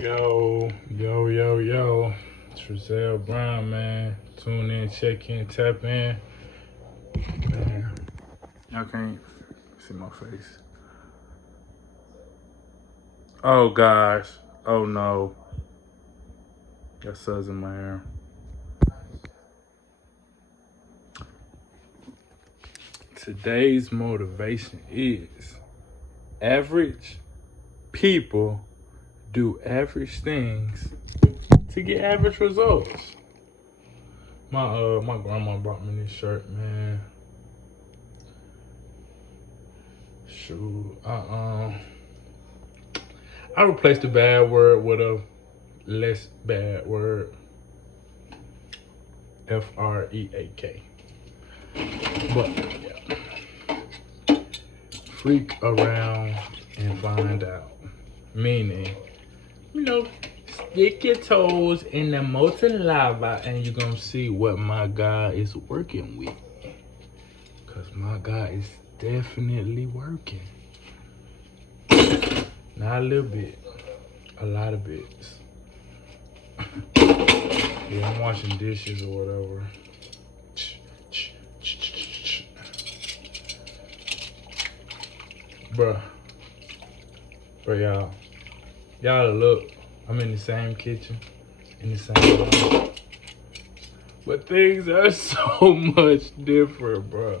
Yo, yo, yo, yo. Trizelle Brown, man. Tune in, check in, tap in. Man, y'all can't see my face. Oh, gosh. Oh, no. Got suds in my hair. Today's motivation is average people do average things to get average results. My grandma brought me this shirt, man. Shoot, I replaced the bad word with a less bad word. Freak. But yeah, freak around and find out. Meaning, stick your toes in the molten lava and you're gonna see what my God is working with. Cause my God is definitely working. Not a little bit, a lot of bits. Yeah, I'm washing dishes or whatever. Bruh, y'all look, I'm in the same kitchen, in the same room. But things are so much different, bro.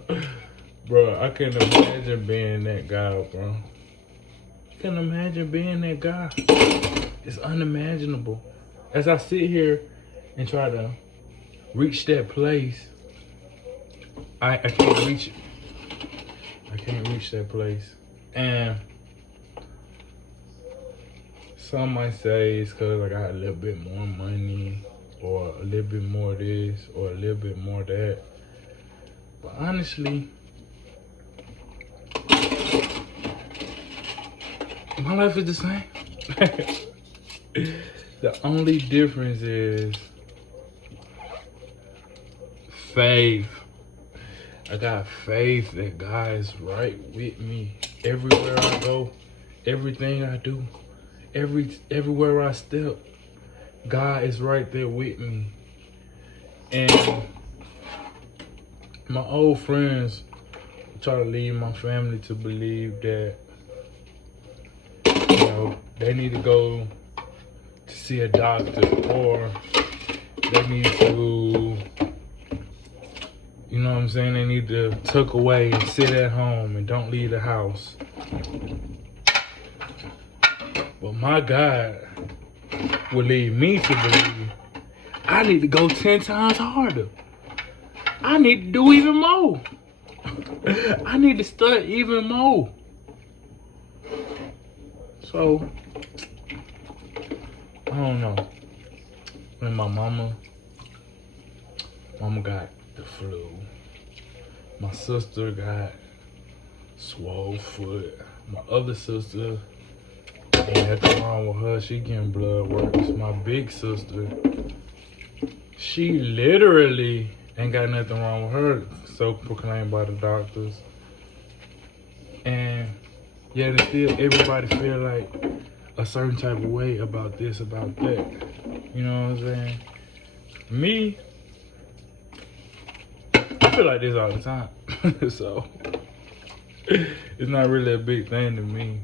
Bro, I can't imagine being that guy, bro. I can't imagine being that guy. It's unimaginable. As I sit here and try to reach that place, I can't reach it. I can't reach that place. And some might say it's because I got a little bit more money or a little bit more this or a little bit more that. But honestly, my life is the same. The only difference is faith. I got faith that God is right with me everywhere I go, everything I do, everywhere I step. God is right there with me. And my old friends try to lead my family to believe that, they need to go to see a doctor or they need to, you know what I'm saying? They need to tuck away and sit at home and don't leave the house. But my God will lead me to believe I need to go 10 times harder. I need to do even more. I need to study even more. So, I don't know. When my mama got the flu. My sister got swole foot. My other sister, ain't nothing wrong with her. She getting blood works. My big sister, she literally ain't got nothing wrong with her, so proclaimed by the doctors. And yet still everybody feel like a certain type of way about this, about that. You know what I'm saying? Me, I feel like this all the time. So it's not really a big thing to me.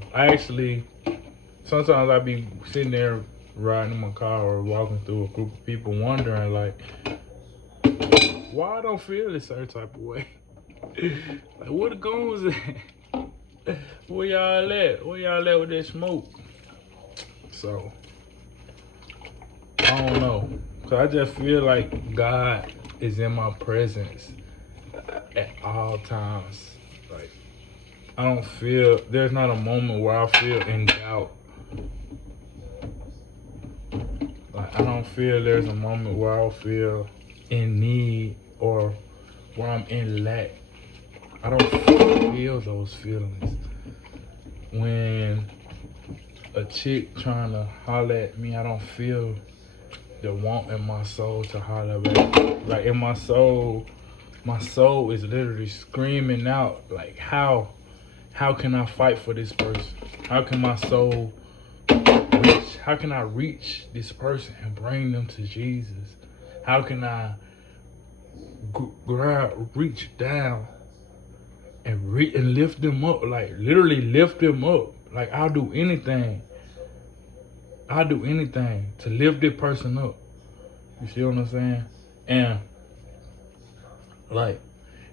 Sometimes I be sitting there riding in my car or walking through a group of people wondering like, why I don't feel this certain type of way? Like, where the goons at? Where y'all at? Where y'all at with that smoke? So, I don't know. So I just feel like God is in my presence at all times. Like, there's not a moment where I feel in doubt. Like, I don't feel there's a moment where I'll feel in need or where I'm in lack. I don't feel those feelings. When a chick trying to holler at me, I don't feel the want in my soul to holler back. Like, in my soul is literally screaming out, like, how can I fight for this person? How can my soul reach How can I reach this person and bring them to Jesus? How can I reach down and lift them up? Like literally lift them up. Like I'll do anything. I'll do anything to lift that person up. You see what I'm saying? And like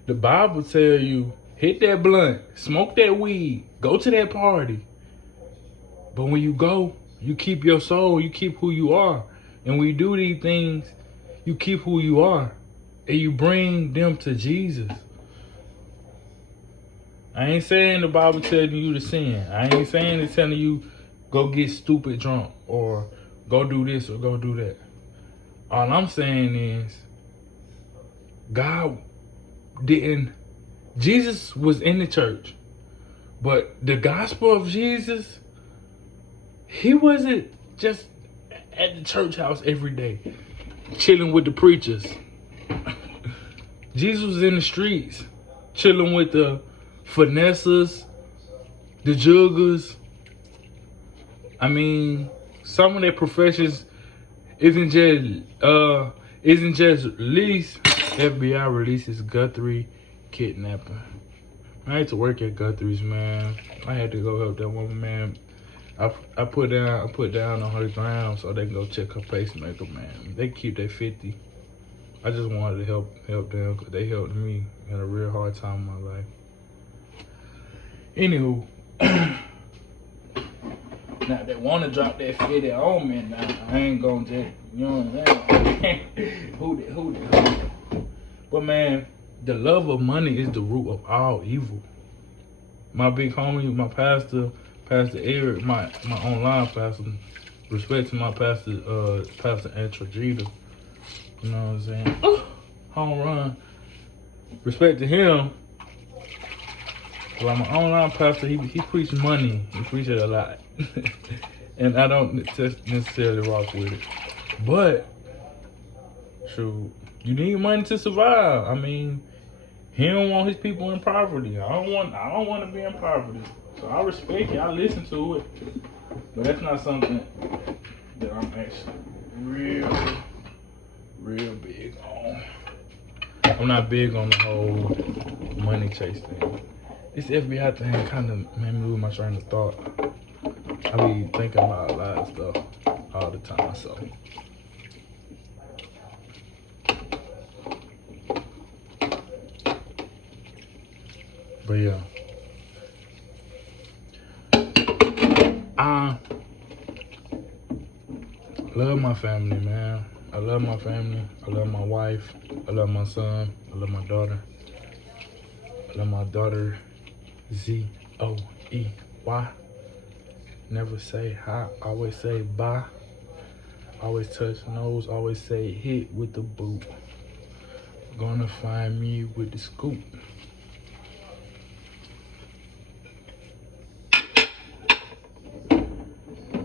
the Bible tell you, hit that blunt, smoke that weed, go to that party. But when you go, you keep your soul, you keep who you are. And when you do these things, you keep who you are. And you bring them to Jesus. I ain't saying the Bible telling you to sin. I ain't saying it's telling you go get stupid drunk or go do this or go do that. All I'm saying is God didn't. Jesus was in the church. But the gospel of Jesus, he wasn't just at the church house every day, chilling with the preachers. Jesus was in the streets, chilling with the finessers, the juggers. I mean, some of their professions isn't just released. FBI releases Guthrie kidnapping. I had to work at Guthrie's, man. I had to go help that woman, man. I put down $100 so they can go check her pacemaker, man. They keep that 50. I just wanted to help them because they helped me in a real hard time in my life. Anywho, now they want to drop that 50 on me now. I ain't gonna just, you know what I'm saying? Who that? But man, the love of money is the root of all evil. My big homie, my pastor, Pastor Eric, my online pastor, respect to my pastor, Pastor Antrajita. You know what I'm saying? Home run. Respect to him. Well, my online pastor, he preach money. He preach it a lot. And I don't necessarily rock with it. But, shoot, you need money to survive. I mean, he don't want his people in poverty. I don't want to be in poverty. So I respect it. I listen to it. But that's not something that I'm actually real big on. I'm not big on the whole money chase thing. This FBI thing kind of made me lose my train of thought. I be thinking about a lot of stuff all the time, so. But yeah. I love my family, man. I love my family. I love my wife. I love my son. I love my daughter. I love my daughter, Zoey. Never say hi, always say bye. Always touch nose, always say hit with the boot. Gonna find me with the scoop.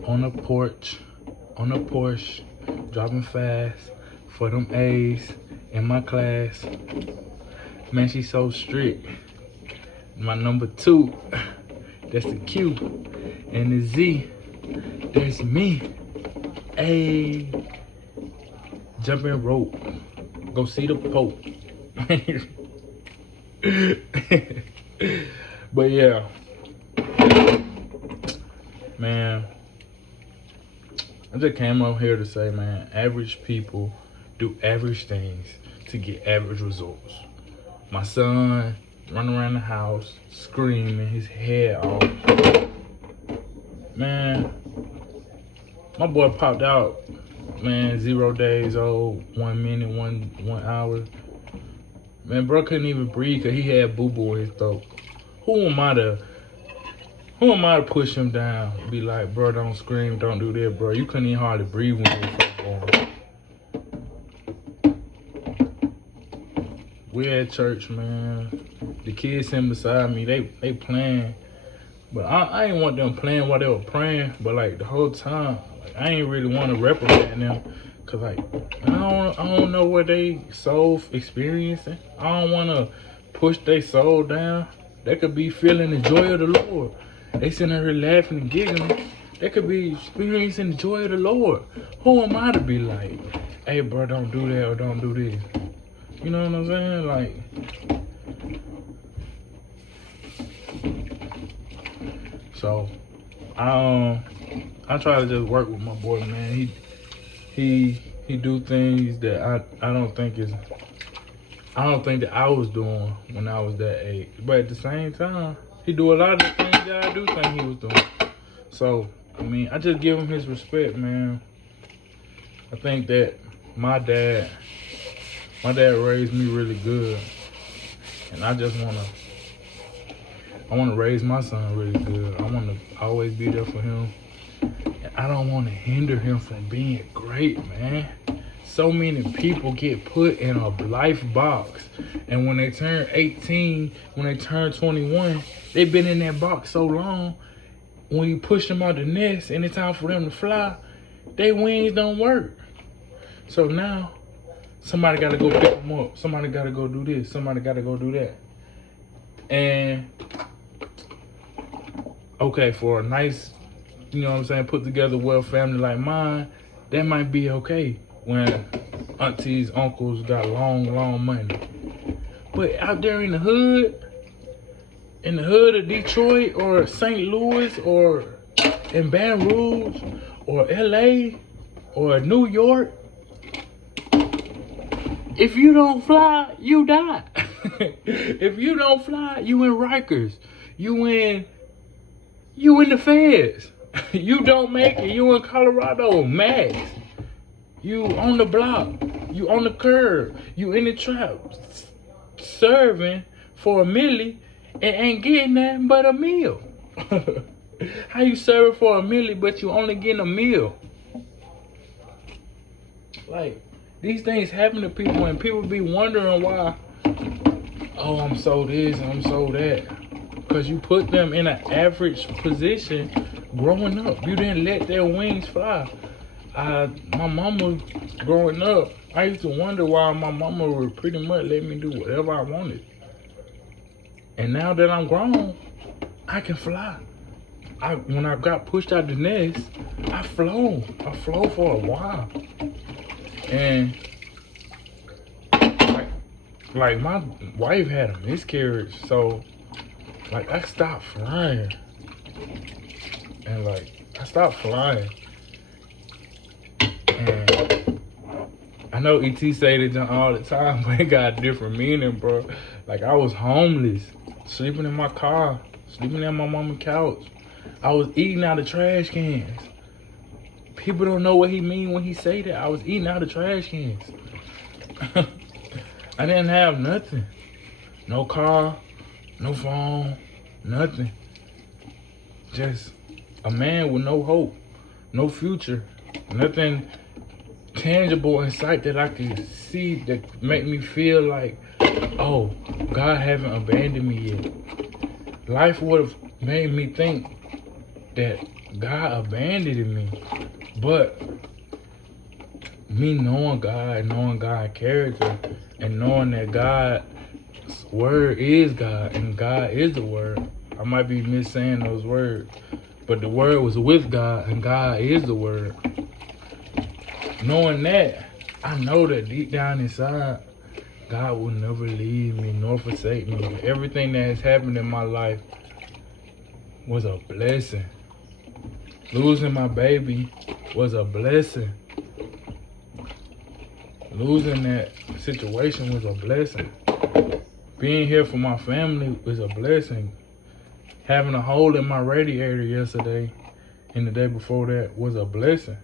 On the porch, on the Porsche, driving fast for them A's in my class. Man, she's so strict. My number 2, that's the Q. And the Z, that's me. Hey, jumping rope. Go see the Pope. But yeah, man, I just came up here to say, man, average people do average things to get average results. My son running around the house screaming his head off. Man, my boy popped out, man, 0 days old, 1 minute, one hour. Man, bro couldn't even breathe because he had boo-boo in his throat. Who am I to push him down? Be like, bro, don't scream, don't do that, bro. You couldn't even hardly breathe when you were first born. We at church, man. The kids sitting beside me, they playing. But I ain't want them playing while they were praying. But like the whole time, like, I ain't really want to reprimand them. Cause like, I don't know what they soul experiencing. I don't want to push their soul down. They could be feeling the joy of the Lord. They sitting there laughing and giggling. They could be experiencing the joy of the Lord. Who am I to be like, hey, bro, don't do that or don't do this? You know what I'm saying? Like, so I try to just work with my boy, man. He do things that I don't think that I was doing when I was that age. But at the same time, he do a lot of the things that I do think he was doing. So, I mean, I just give him his respect, man. I think that my dad raised me really good. And I just wanna raise my son really good. I wanna always be there for him. And I don't wanna hinder him from being great, man. So many people get put in a life box, and when they turn 18, when they turn 21, they've been in that box so long. When you push them out the nest and it's time for them to fly, their wings don't work. So now, somebody got to go pick them up. Somebody got to go do this. Somebody got to go do that. And okay, for a nice, you know what I'm saying, put together well family like mine, that might be okay when aunties, uncles got long money. But out there in the hood of Detroit or St. Louis or in Baton Rouge or LA or New York, if you don't fly, you die. If you don't fly, you in Rikers. You in the feds. You don't make it, you in Colorado, max. You on the block, you on the curb, you in the trap, serving for a milli and ain't getting nothing but a meal. How you serving for a milli but you only getting a meal? Like, these things happen to people and people be wondering why, oh, I'm so this and I'm so that. Because you put them in an average position growing up. You didn't let their wings fly. My mama, growing up, I used to wonder why my mama would pretty much let me do whatever I wanted. And now that I'm grown, I can fly. When I got pushed out the nest, I flew for a while. And like my wife had a miscarriage, so like I stopped flying. And like I stopped flying. And I know ET say that all the time, but it got a different meaning, bro. Like, I was homeless, sleeping in my car, sleeping on my mama's couch. I was eating out of trash cans. People don't know what he mean when he say that. I was eating out of trash cans. I didn't have nothing. No car, no phone, nothing. Just a man with no hope, no future, nothing tangible in sight that I could see that make me feel like, oh, God haven't abandoned me yet. Life would have made me think that God abandoned me, but me knowing God, knowing God's character, and knowing that God's word is God and God is the word. I might be missaying those words, but the word was with God and God is the word. Knowing that, I know that deep down inside, God will never leave me nor forsake me. Everything that has happened in my life was a blessing. Losing my baby was a blessing. Losing that situation was a blessing. Being here for my family was a blessing. Having a hole in my radiator yesterday and the day before that was a blessing.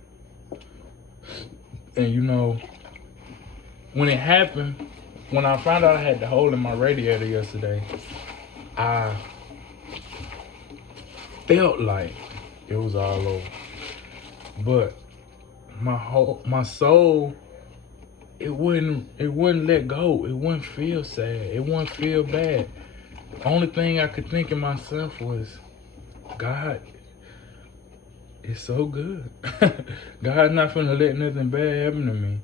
And you know, when it happened, when I found out I had the hole in my radiator yesterday, I felt like it was all over. But my soul, it wouldn't let go. It wouldn't feel sad. It wouldn't feel bad. The only thing I could think in myself was, God is so good. God's not finna let nothing bad happen to me.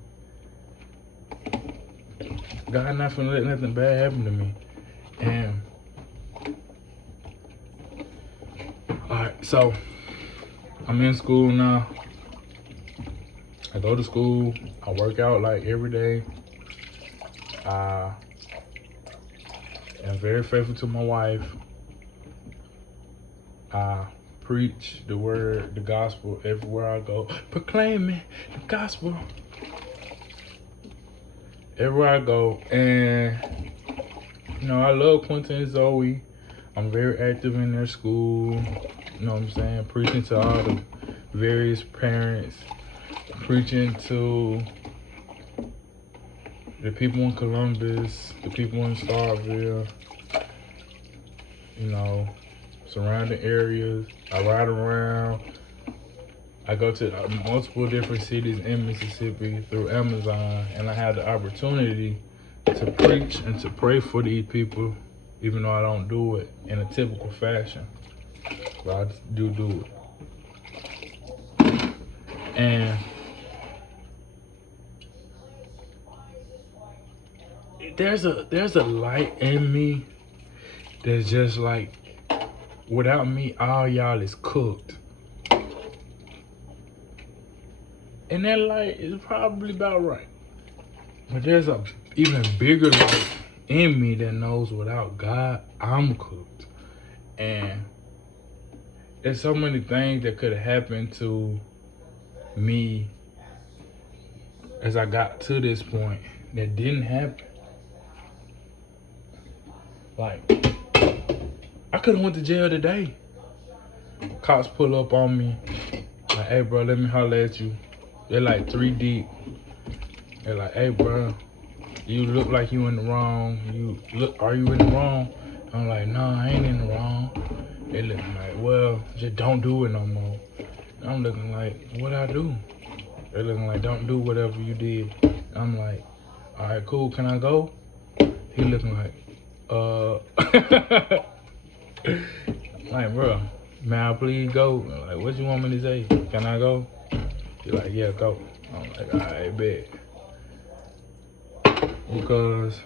God not finna let nothing bad happen to me. And alright, so I'm in school now. I go to school. I work out like every day. I am very faithful to my wife. I preach the word, the gospel everywhere I go. Proclaiming the gospel everywhere I go. And, you know, I love Quentin and Zoe. I'm very active in their school. You know what I'm saying? Preaching to all the various parents. Preaching to the people in Columbus, the people in Starkville, you know, surrounding areas. I ride around. I go to multiple different cities in Mississippi through Amazon, and I have the opportunity to preach and to pray for these people, even though I don't do it in a typical fashion. But I do it. And there's a light in me that's just like, without me, all y'all is cooked. And that light is probably about right. But there's a even bigger light in me that knows without God, I'm cooked. And there's so many things that could have happened to me as I got to this point that didn't happen. Like, I could have went to jail today. Cops pull up on me. Like, hey, bro, let me holler at you. They're like 3 deep. They're like, hey, bro, you look like you in the wrong. Are you in the wrong? I'm like, no, I ain't in the wrong. They looking like, well, just don't do it no more. I'm looking like, what I do? They're looking like, don't do whatever you did. I'm like, all right, cool, can I go? He looking like, like, bro, may I please go? I'm like, what you want me to say? Can I go? He's like, yeah, go. I'm like, all right, bet. Because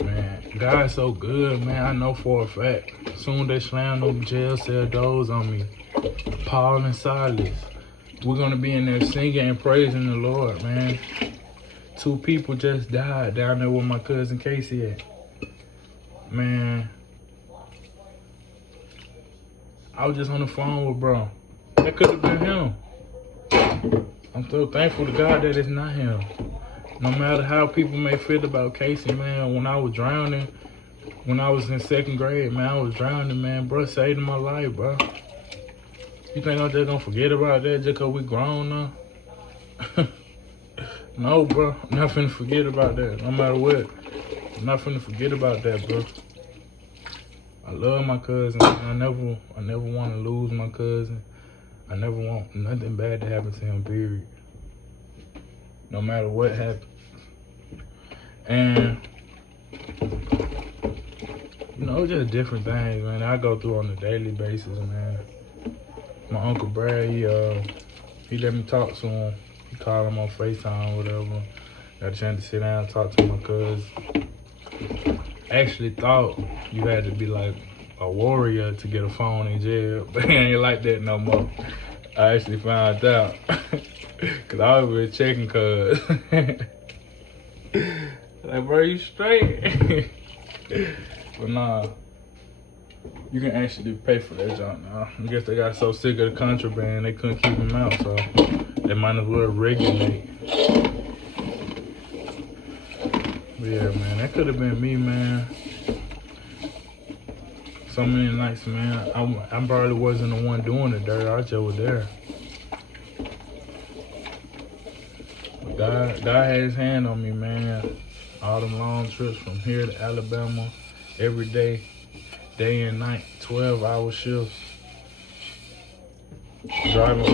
man, God's so good, man. I know for a fact. Soon they slam them jail cell doors on me. Paul and Silas. We're gonna be in there singing and praising the Lord, man. 2 people just died down there with my cousin Casey at. Man, I was just on the phone with bro. That could have been him. I'm so thankful to God that it's not him. No matter how people may feel about Casey, man, when I was drowning, when I was in 2nd grade, man, I was drowning, man. Bro saved my life, bro. You think I'm just gonna forget about that just cause we grown now? No, bro. I'm not finna forget about that, no matter what. I'm not finna forget about that, bro. I love my cousin. I never want to lose my cousin. I never want nothing bad to happen to him, period. No matter what happens. And, you know, just different things, man, I go through on a daily basis, man. My Uncle Brad, he let me talk to him. He called him on FaceTime, whatever. Got a chance to sit down and talk to my cousin. Actually thought you had to be like a warrior to get a phone in jail, but it ain't like that no more. I actually found out. Cause I was been checking cuz. Like, bro, you straight? But nah, you can actually pay for that junk now. I guess they got so sick of the contraband they couldn't keep them out, so they might as well regulate. But yeah, man, that could have been me, man. So many nights, man. I probably wasn't the one doing the dirt. I just was there. But God had his hand on me, man. All them long trips from here to Alabama, every day, day and night, 12-hour shifts. Driving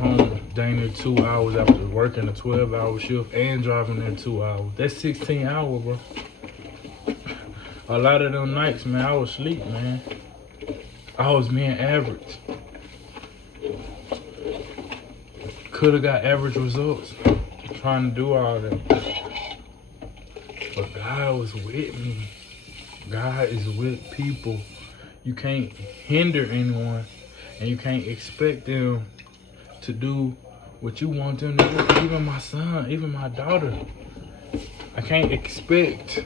home dang near 2 hours after working a 12-hour shift and driving there 2 hours. That's 16 hours, bro. A lot of them nights, man, I was asleep, man. I was being average. Could have got average results trying to do all that. But God was with me. God is with people. You can't hinder anyone, and you can't expect them to do what you want them to do. Even my son, even my daughter. I can't expect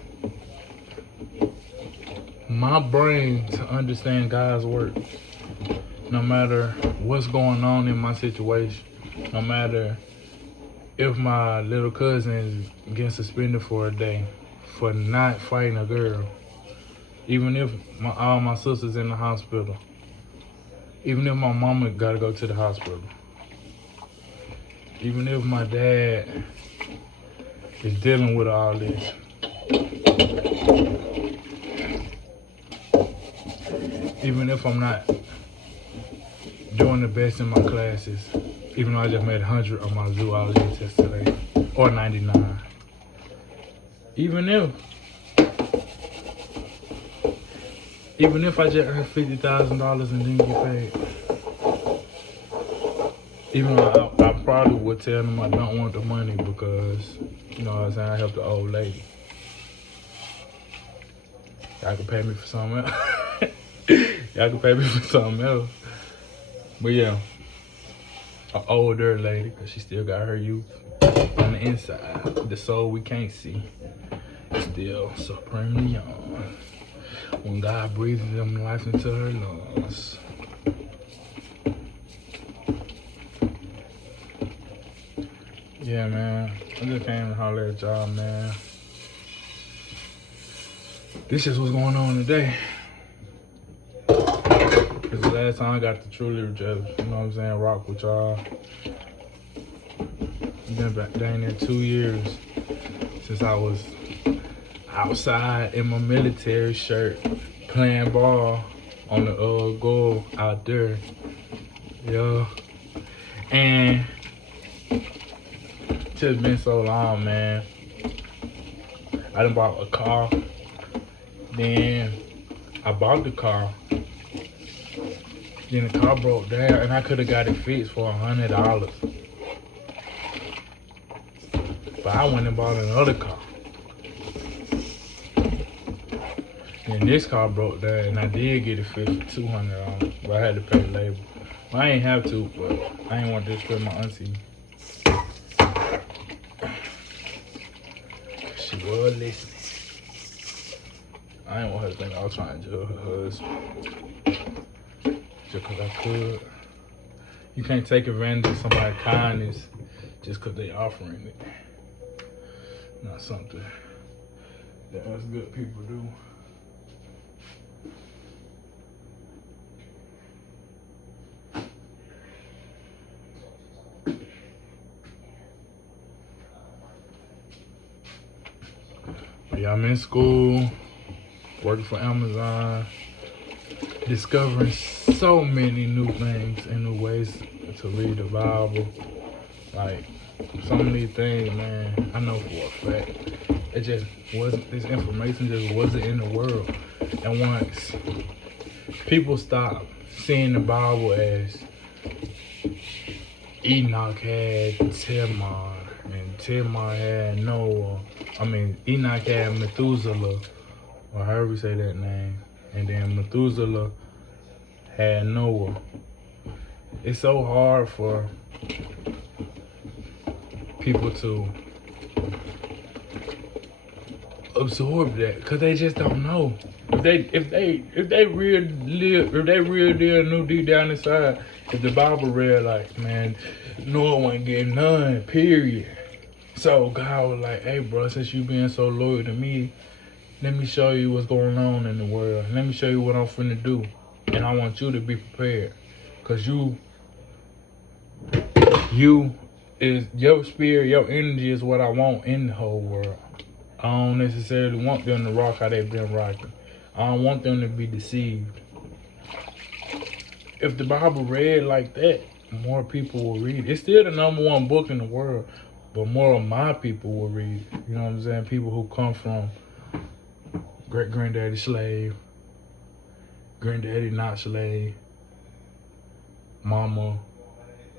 my brain to understand God's work. No matter what's going on in my situation, no matter if my little cousin is getting suspended for a day for not fighting a girl, even if all my sisters in the hospital, even if my mama gotta go to the hospital, even if my dad is dealing with all this, even if I'm not doing the best in my classes, even though I just made 100 on my zoology test today, or 99. Even if I just earned $50,000 and didn't get paid, even though I probably would tell them I don't want the money because, you know what I'm saying, I helped the old lady. Y'all can pay me for something else. Y'all can pay me for something else. But yeah, an older lady, because she still got her youth on the inside. The soul we can't see is still supremely young. When God breathes them life into her lungs. Yeah, man. I just came to holler at y'all, man. This is what's going on today. It's the last time I got to truly just, you know what I'm saying, rock with y'all. Been back down there 2 years since I was outside in my military shirt playing ball on the goal out there. Yeah. And just been so long, man. I done bought a car. Then I bought the car. Then the car broke down and I could have got it fixed for $100. But I went and bought another car. And this car broke down and I did get it fixed for $200. But I had to pay labor. Well, I ain't have to, but I ain't want to disturb my auntie. She was listening. I ain't want her to think I was trying to judge her husband. Just because I could. You can't take advantage of somebody's kindness just because they offering it. Not something that us good people do. But yeah, I'm in school, working for Amazon, discovering so many new things and new ways to read the Bible. Like, so many things, man, I know for a fact. It just wasn't, this information just wasn't in the world. And once people stop seeing the Bible as Enoch had Tamar, and Tamar had Noah. Enoch had Methuselah, or however you say that name. And then Methuselah had Noah. It's so hard for people to absorb that because they just don't know. If they real deal knew deep down inside, if the Bible read like, man, Noah wasn't getting none, period. So God was like, hey bro, since you being so loyal to me, let me show you what's going on in the world. Let me show you what I'm finna do. And I want you to be prepared. Cause you is your spirit, your energy is what I want in the whole world. I don't necessarily want them to rock how they've been rocking. I don't want them to be deceived. If the Bible read like that, more people will read it. It's still the #1 book in the world, but more of my people will read it. You know what I'm saying? People who come from great-granddaddy slave, granddaddy not slave, mama,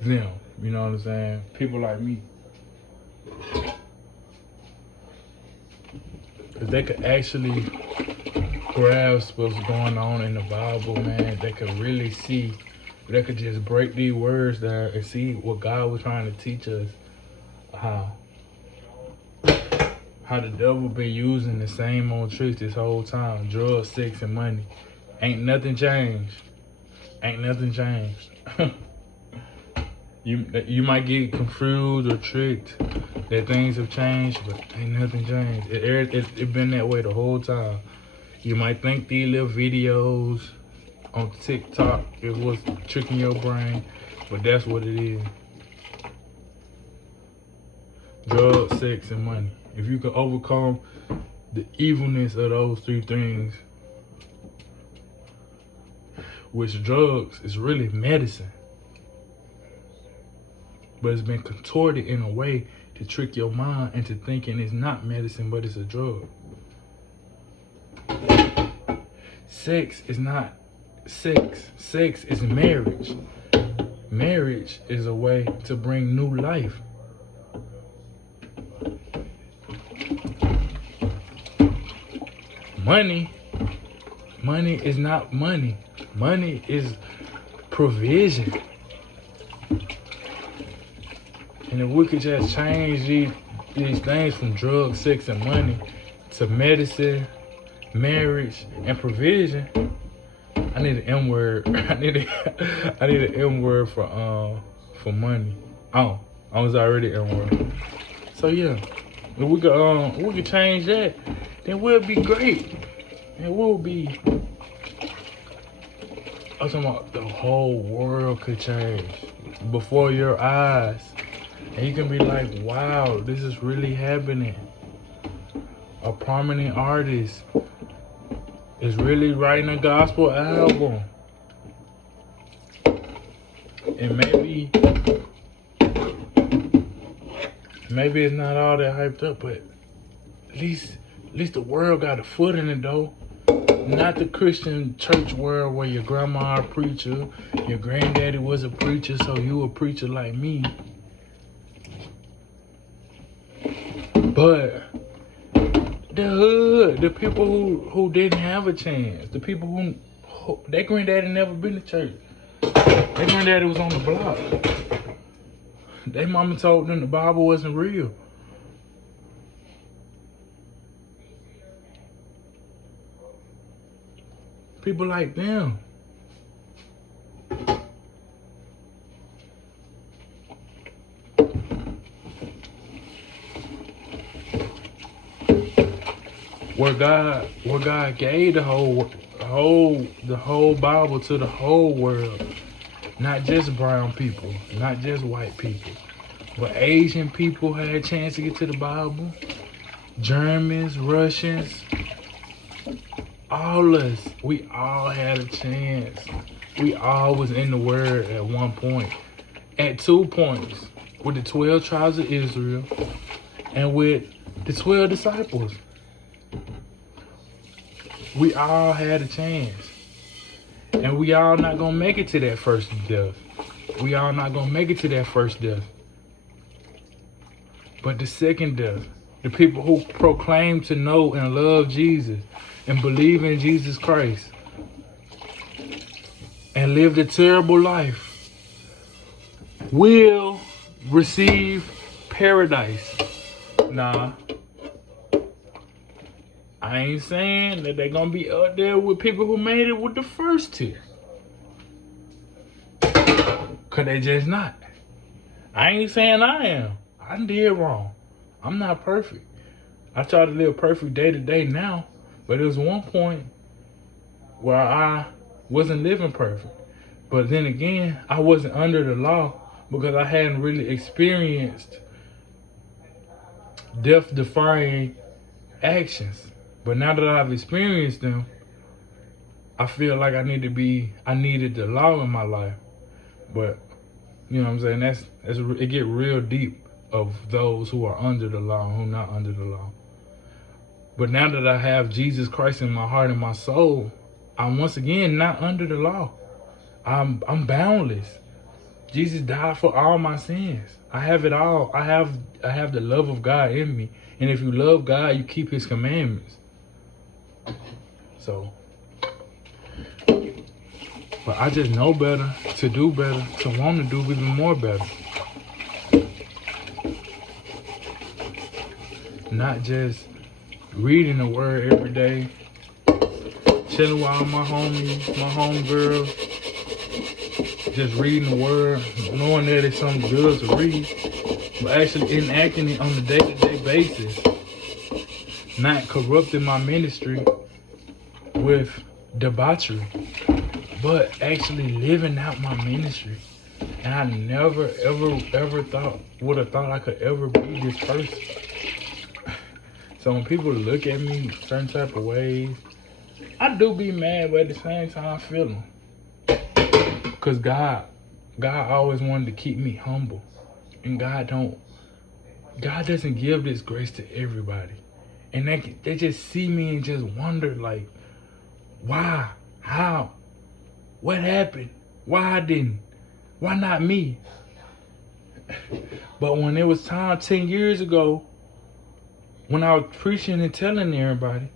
them. You know what I'm saying? People like me. If they could actually grasp what's going on in the Bible, man, they could really see, they could just break these words down and see what God was trying to teach us. How the devil been using the same old tricks this whole time. Drugs, sex, and money. Ain't nothing changed. Ain't nothing changed. You might get confused or tricked that things have changed, but ain't nothing changed. It been that way the whole time. You might think these little videos on TikTok is what's tricking your brain, but that's what it is. Drugs, sex, and money. If you can overcome the evilness of those three things, which drugs is really medicine, but it's been contorted in a way to trick your mind into thinking it's not medicine, but it's a drug. Sex is not sex. Sex is marriage. Marriage is a way to bring new life. Money is not money. Money is provision. And if we could just change these things from drugs, sex, and money to medicine, marriage, and provision. I need an M word. I need an M word for money. Oh, I was already M word. So yeah, if we could change that, then we'll be great. And we'll be. I'm talking about the whole world could change before your eyes. And you can be like, wow, this is really happening. A prominent artist is really writing a gospel album. And maybe it's not all that hyped up, but at least the world got a foot in it though. Not the Christian church world where your grandma a preacher, your granddaddy was a preacher, so you a preacher like me. But the hood, the people who didn't have a chance, the people who their granddaddy never been to church. Their granddaddy was on the block. Their mama told them the Bible wasn't real. People like them. Where God gave the whole Bible to the whole world, not just brown people, not just white people, but Asian people had a chance to get to the Bible. Germans, Russians, all us, we all had a chance. We all was in the Word at one point, at 2 points, with the 12 tribes of Israel and with the 12 disciples. We all had a chance. And we all not gonna make it to that first death. We all not gonna make it to that first death. But the second death, the people who proclaim to know and love Jesus and believe in Jesus Christ and lived a terrible life will receive paradise. Nah. I ain't saying that they're gonna be up there with people who made it with the first tier. Cause they just not. I ain't saying I am. I did wrong. I'm not perfect. I try to live perfect day to day now, but there was one point where I wasn't living perfect. But then again, I wasn't under the law because I hadn't really experienced death-defying actions. But now that I've experienced them, I feel like I needed the law in my life. But, you know what I'm saying, it get real deep of those who are under the law and who not under the law. But now that I have Jesus Christ in my heart and my soul, I'm once again not under the law. I'm boundless. Jesus died for all my sins. I have it all. I have the love of God in me. And if you love God, you keep his commandments. So, but I just know better, to do better, to want to do even more better. Not just reading the word every day, chilling with all my homies, my homegirls, just reading the word, knowing that it's something good to read, but actually enacting it on a day-to-day basis. Not corrupting my ministry with debauchery, but actually living out my ministry. And I never, ever would have thought I could ever be this person. So when people look at me certain type of ways, I do be mad, but at the same time I feel them. Because God always wanted to keep me humble. And God doesn't give this grace to everybody. And they just see me and just wonder, like, why? How? What happened? Why I didn't? Why not me? But when it was time 10 years ago, when I was preaching and telling everybody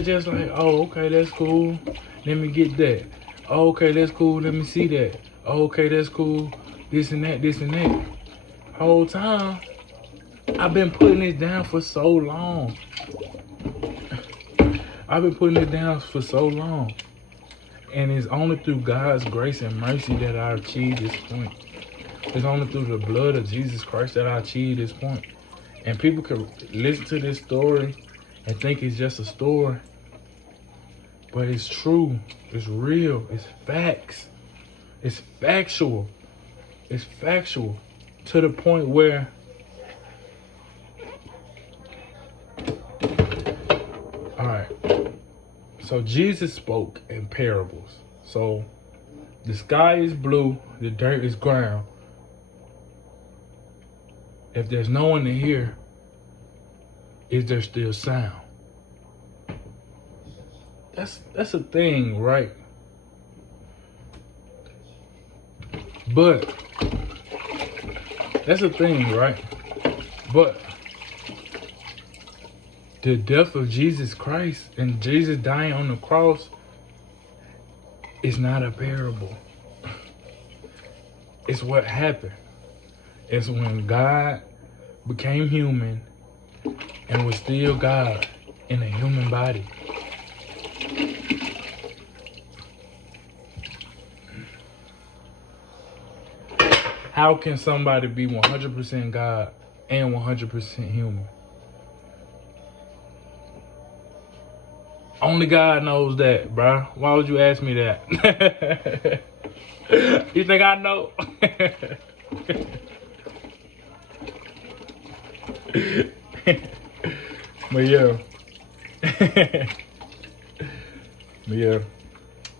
just like, oh, okay, that's cool. Let me get that. Oh, okay, that's cool. Let me see that. Oh, okay, that's cool. This and that, this and that. Whole time, I've been putting this down for so long. I've been putting it down for so long. And it's only through God's grace and mercy that I achieved this point. It's only through the blood of Jesus Christ that I achieved this point. And people can listen to this story and think it's just a story. But it's true. It's real. It's facts. It's factual. It's factual. To the point where alright. So Jesus spoke in parables. So the sky is blue, the dirt is ground. If there's no one to hear, is there still sound? That's a thing, right? But that's a thing, right? But the death of Jesus Christ and Jesus dying on the cross is not a parable. It's what happened. It's when God became human and was still God in a human body. How can somebody be 100% God and 100% human? Only God knows that, bruh. Why would you ask me that? You think I know? But yeah. But yeah,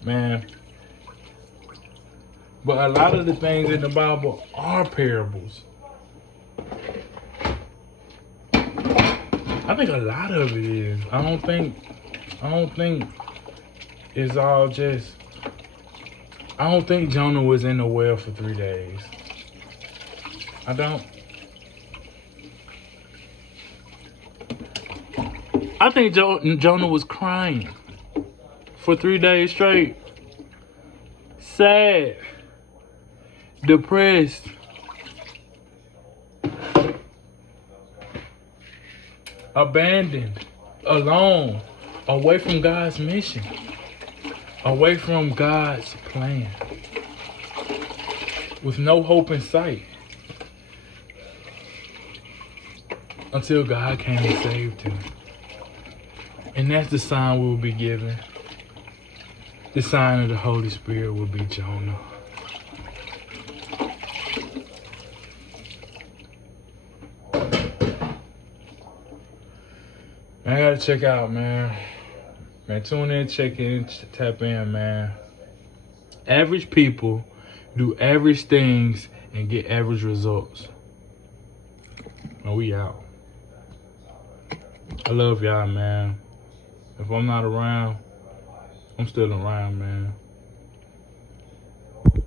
man. But a lot of the things in the Bible are parables. I think a lot of it is. I don't think it's all just. I don't think Jonah was in the well for 3 days. I don't. I think Jonah was crying for 3 days straight. Sad. Depressed. Abandoned. Alone. Away from God's mission. Away from God's plan. With no hope in sight. Until God came and saved him. And that's the sign we will be given. The sign of the Holy Spirit will be Jonah. I gotta check out, man. Man, tune in, check in, tap in, man. Average people do average things and get average results. And we out. I love y'all, man. If I'm not around, I'm still around, man.